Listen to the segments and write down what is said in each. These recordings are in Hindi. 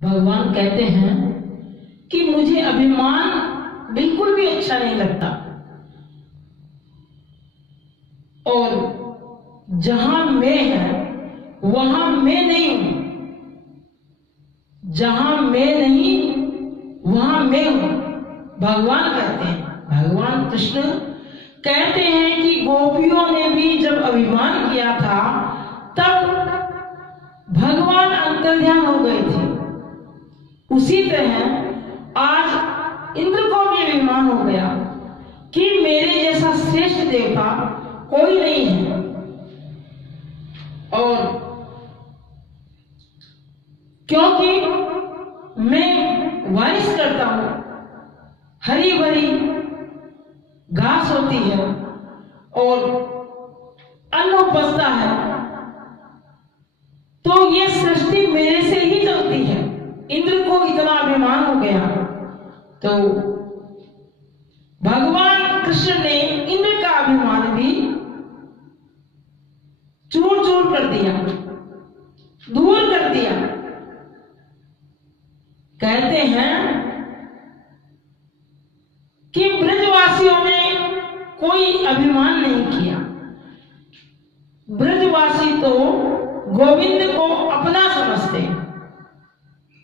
भगवान कहते हैं कि मुझे अभिमान बिल्कुल भी अच्छा नहीं लगता, और जहां मैं है वहां मैं नहीं हूं, जहां मैं नहीं वहां मैं हूं। भगवान कहते हैं, भगवान कृष्ण कहते हैं कि गोपियों ने भी जब अभिमान किया था तब भगवान अंतर्ध्यान हो गए थे। उसी तरह आज इंद्र को भी अभिमान हो गया कि मेरे जैसा श्रेष्ठ देवता कोई नहीं है, और क्योंकि मैं वारिस करता हूं, हरी भरी घास होती है और अन्न उपजता है, तो ये सृष्टि मेरे से ही चलती है। इंद्र को इतना अभिमान हो गया तो भगवान कृष्ण ने इंद्र का अभिमान भी चूर चूर कर दिया, दूर कर दिया। कहते हैं कि ब्रजवासियों ने कोई अभिमान नहीं किया। ब्रजवासी तो गोविंद को अपना समझते,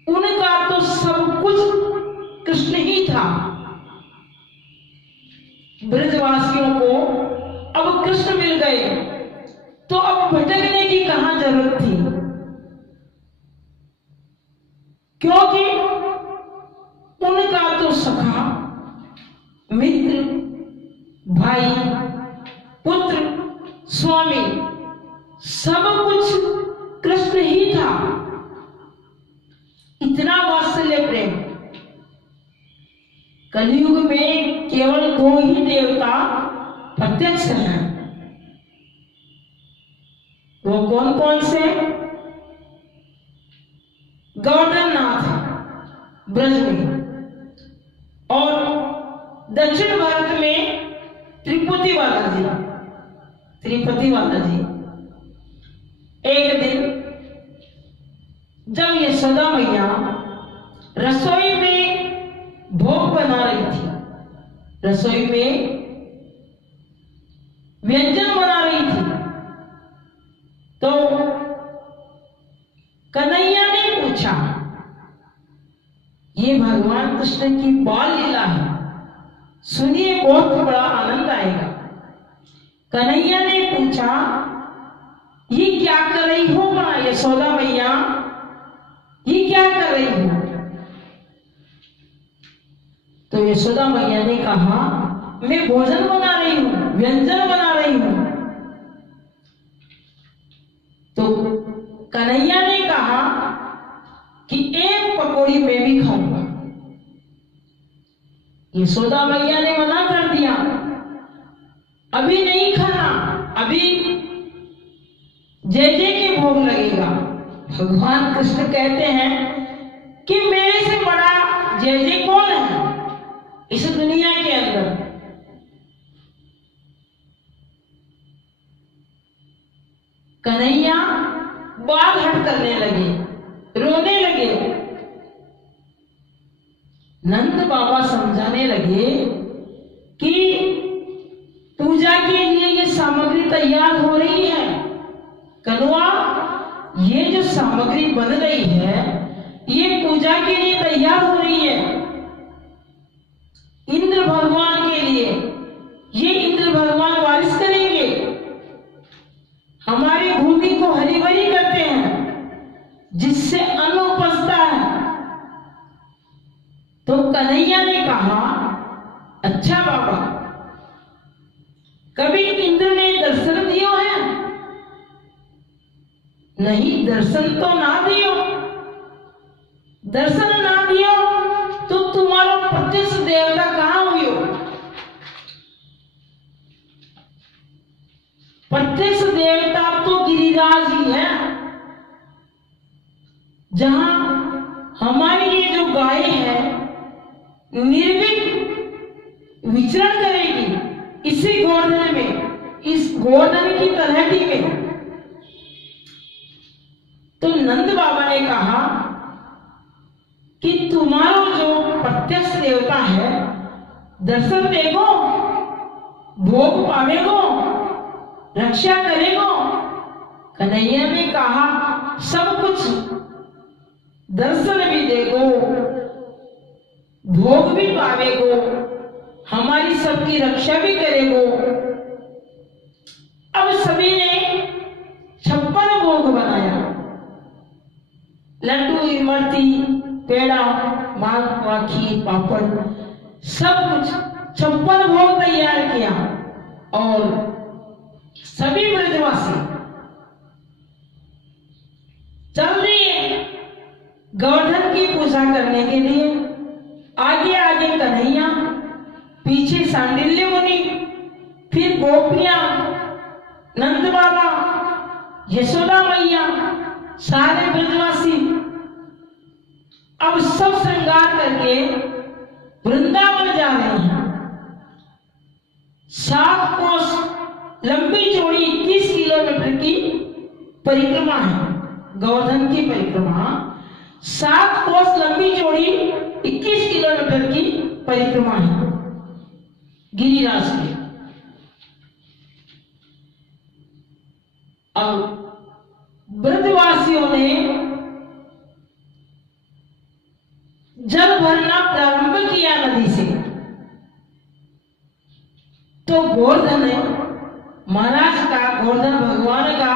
उनका तो सब कुछ कृष्ण ही था। ब्रजवासियों को अब कृष्ण मिल गए तो अब भटकने की कहां जरूरत थी, क्योंकि उनका तो सखा, मित्र, भाई, पुत्र, स्वामी सब कुछ कृष्ण ही था। इतना वात्सल्य प्रेम। कलयुग में केवल दो ही देवता प्रत्यक्ष हैं। वो कौन कौन से? गोवर्धन नाथ ब्रज में, और दक्षिण भारत में त्रिपुति बालाजी। त्रिपुति बालाजी एक दिन जब यशोदा मैया रसोई में भोग बना रही थी, रसोई में व्यंजन बना रही थी, तो कन्हैया ने पूछा, ये भगवान कृष्ण की बाल लीला है, सुनिए बहुत बड़ा आनंद आएगा। कन्हैया ने पूछा, ये क्या कर रही हो मां यशोदा मैया, ये क्या कर रही हो? तो यशोदा मैया ने कहा, मैं भोजन बना रही हूं, व्यंजन बना रही हूं। तो कन्हैया ने कहा कि एक पकौड़ी मैं भी खाऊंगा। यशोदा मैया ने मना कर दिया, अभी नहीं खाना, अभी जय जय के भोग लगेगा। भगवान कृष्ण कहते हैं कि मेरे से बड़ा जय जय कौन है इस दुनिया के अंदर? कन्हैया बाल हट करने लगे, रोने लगे। नंद बाबा समझाने लगे कि पूजा के लिए ये सामग्री तैयार हो रही है। कन्वा, ये जो सामग्री बन रही है ये पूजा के लिए तैयार हो रही है, इंद्र भगवान के लिए। ये इंद्र भगवान वारिस करेंगे, हमारी भूमि को हरी भरी करते हैं, जिससे अन्न उपजता है। तो कन्हैया ने कहा, अच्छा बाबा, कभी इंद्र ने दर्शन दियो है? नहीं, दर्शन तो ना दियो। दर्शन ना दियो तो तुम्हारा प्रत्यक्ष देवता कहां हुई हो? प्रत्यक्ष देवता तो गिरिराज ही है। जहां हमारी ये जो गाय है निर्भीक विचरण करेगी इसी गोवर्धन में, इस गोवर्धन की तलहटी में। तो नंद बाबा ने कहा प्रत्यक्ष देवता है, दर्शन देगो, भोग पावेगो, रक्षा करेगो। कन्हैया ने कहा सब कुछ, दर्शन भी देगो, भोग भी पावेगो, हमारी सबकी रक्षा भी करेगो। अब सभी ने 56 भोग बनाया, लड्डू, इमरती, पेड़ा, मालपुआ, खीर, पापड़, सब कुछ 56 भोग तैयार किया। और सभी ब्रजवासी चल दिए गोवर्धन की पूजा करने के लिए। आगे आगे कन्हैया, पीछे सांडिल्य मुनि, फिर गोपियां, नंद बाबा, यशोदा मैया, सारे ब्रजवासी अब सब श्रृंगार करके वृंदावन जा रहे हैं। 7 कोस लंबी चौड़ी 21 किलोमीटर की परिक्रमा है। गोवर्धन की परिक्रमा 7 कोस लंबी चौड़ी 21 किलोमीटर की परिक्रमा है गिरिराज की। अब ब्रजवासियों ने जल भरना प्रारंभ किया नदी से, तो गोवर्धन महाराज का, गोवर्धन भगवान का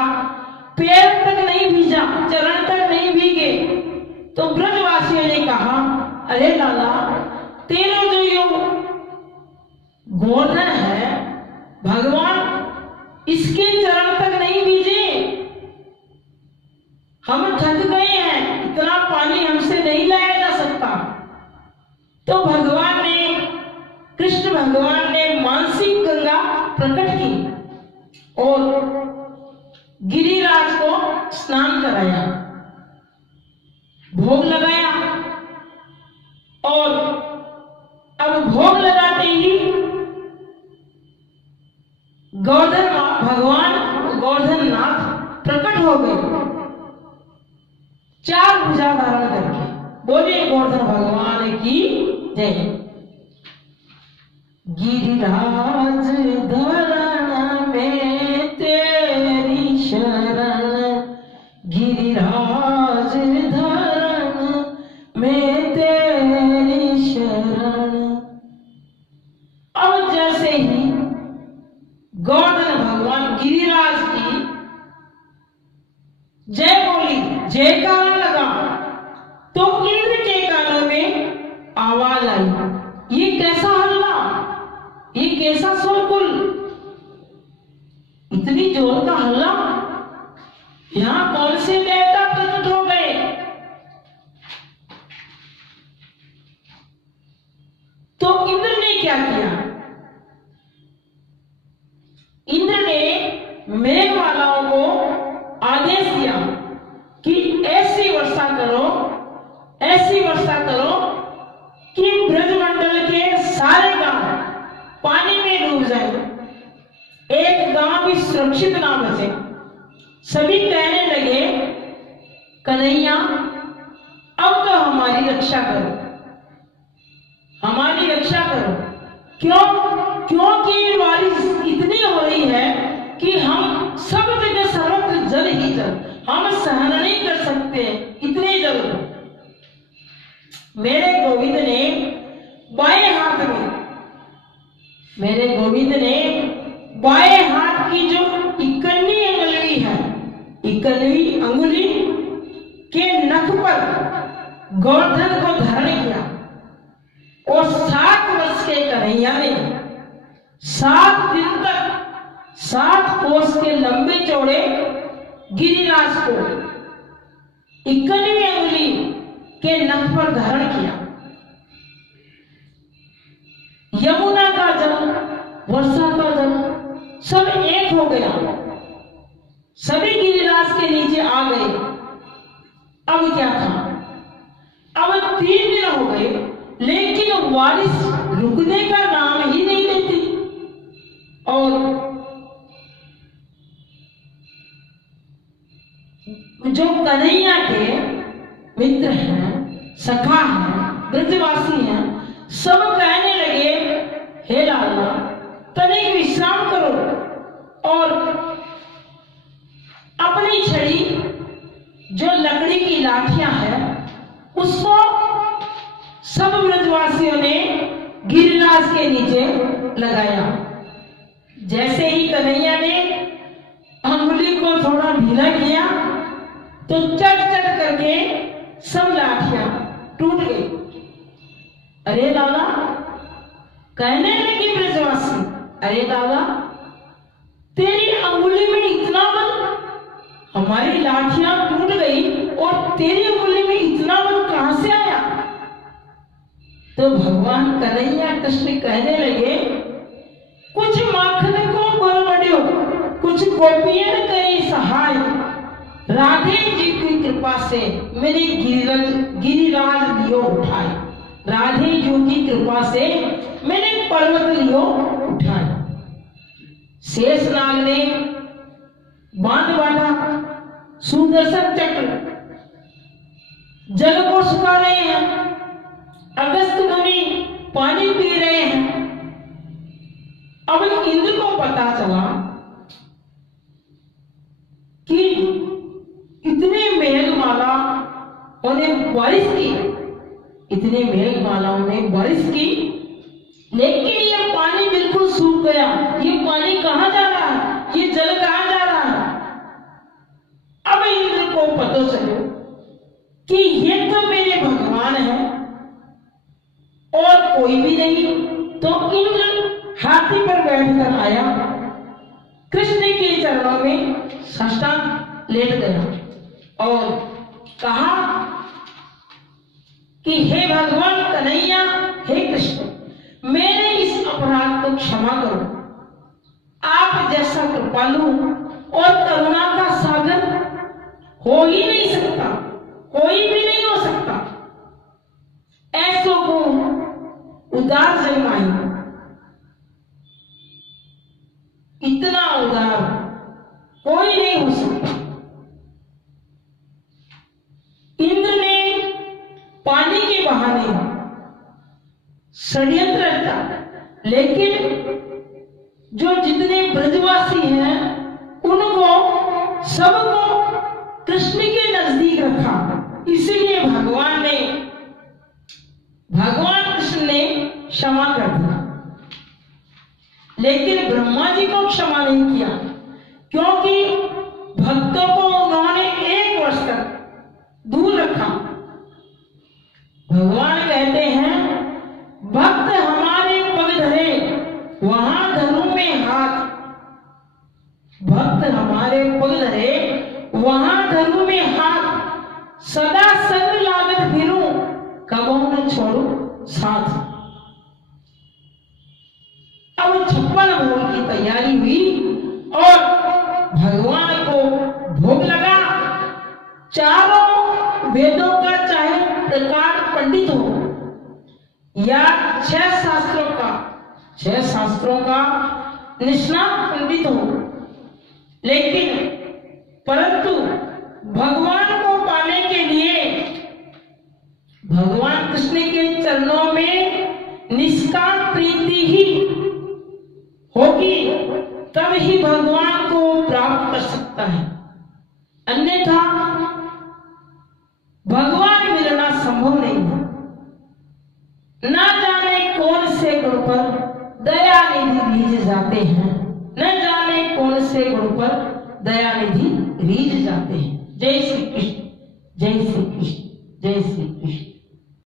पैर तक नहीं भीजा, चरण तक नहीं भीगे। तो ब्रजवासियों ने कहा, अरे लाला, तेरा जो यो गोवर्धन है भगवान, इसके चरण तक नहीं भीजे, हम थक गए हैं, इतना पानी हमसे नहीं लाया जा सकता। तो भगवान ने, कृष्ण भगवान ने मानसिक गंगा प्रकट की और गिरिराज को स्नान कराया, भोग लगाया। और अब भोग लगाते ही गोवर्धन भगवान, गोवर्धन नाथ प्रकट हो गए 4 भुजा धारण करके। बोले गोवर्धन भगवान की जय। गिरिराज धरण में तेरी शरण, गिरिराज धरण में तेरी शरण। अब जैसे ही गोवर्धन भगवान गिरिराज की जय बोली, जयकारा लगा, तो इंद्र के कानों में आवाज आई, ये कैसा हल्ला, ये कैसा शोरगुल, इतनी जोर का हल्ला, यहां कौन से देवता प्रकट हो गए। तो इंद्र ने क्या किया, इंद्र ने मेघमालाओं को आदेश दिया कि ऐसी वर्षा करो, ऐसी वर्षा करो कि ब्रजमंडल के सारे गांव पानी में डूब जाए, एक गांव भी सुरक्षित ना बचे। सभी कहने लगे, कन्हैया अब तो हमारी रक्षा करो, हमारी रक्षा करो। क्यों? क्योंकि बारिश इतनी हो रही है कि हम सब जगह सर्वत्र जल ही जल, हम सहन नहीं कर सकते, इतने जल। मेरे गोविंद ने बाएं हाथ में, मेरे गोविंद ने बाएं हाथ की जो 51वीं अंगुली है, 51वीं अंगुली के नख पर गोवर्धन को धारण किया। और 7 वर्ष के कन्हैया ने 7 दिन तक 7 कोस के लंबे चौड़े गिरिराज को 51वीं अंगुली के नख पर धारण किया। यमुना का जल, वर्षा का जल सब एक हो गया, सभी गिरिराज के नीचे आ गए। अब क्या था, अब 3 दिन हो गए, लेकिन बारिश रुकने का नाम ही नहीं लेती। और जो कन्हैया के मित्र हैं, सखा हैं, ब्रजवासी हैं, सब कहने लगे, हे लाला तनिक विश्राम करो और अपनी छड़ी जो लकड़ी की लाठियां है उसको सब ब्रजवासियों ने गिरिराज के नीचे लगाया। जैसे ही कन्हैया ने अंगुली को थोड़ा ढीला किया तो चट चट करके सब लाठियां टूट गई। अरे लाला, कहने लगे ब्रजवासी, अरे लाला तेरी अंगुली में इतना बल, हमारी लाठियां टूट गई और तेरी अंगुली में इतना बल कहां से आया? तो भगवान कन्हैया कृष्ण कहने लगे, कुछ माखन को बड़बड़ियो, कुछ गोपियन करे सहाय, राधे जी की कृपा से मेरे गिरिराज लियो उठाए, राधे जी की कृपा से मैंने पर्वत लियो उठाए। शेषनाग ने बांध बांधा, सुदर्शन चक्र जल को सुखा रहे हैं, अगस्त मुनि पानी पी रहे हैं। अब इंद्र को पता चला कि इतने मेघमाला उन्हें बारिश की, इतने मेघमालाओं ने बारिश की, लेकिन ये पानी बिल्कुल सूख गया। ये पानी कहां जा रहा है? ये जल कहां जा रहा है? अब इंद्र को पता चलो कि ये तो मेरे भगवान है और कोई भी नहीं। तो इंद्र हाथी पर बैठकर आया, कृष्ण के चरणों में साष्टांग लेट गया और कहा कि हे भगवान कन्हैया, हे कृष्ण, मेरे इस अपराध को क्षमा करो। आप जैसा कृपालु और करुणा का सागर हो ही नहीं सकता, कोई भी नहीं हो सकता। ऐसों को उदार जन्माई, इतना उदार कोई नहीं हो सकता। इंद्र ने पानी के बहाने षड्यंत्र रचा, लेकिन जो जितने ब्रजवासी हैं उनको सबको कृष्ण के नजदीक रखा। इसलिए भगवान कृष्ण ने क्षमा कर दिया, लेकिन ब्रह्मा जी को क्षमा नहीं किया, क्योंकि भक्तों को उन्होंने 1 वर्ष तक दूर रखा। भगवान कहते हैं, भक्त हमारे पग धरे वहां धरूं मैं हाथ, भक्त हमारे पग धरे वहां धरूं मैं हाथ, सदा संग लागत फिरूं कबहू न छोड़ू साथ। अब 56 भोग की तैयारी हुई और भगवान को भोग लगा। चारों वेदों का चाहे प्रकार पंडित हो या 6 शास्त्रों का निष्णात पंडित हो, लेकिन परंतु भगवान को पाने के लिए भगवान कृष्ण के चरणों में निष्काम प्रीति ही होगी, तब ही भगवान को प्राप्त कर सकता है। अन्यथा भगवान मिलना संभव नहीं है। न जाने कौन से गुण पर दयानिधि रीझ जाते हैं, न जाने कौन से गुण पर दयानिधि रीझ जाते हैं। जय श्री कृष्ण, जय श्री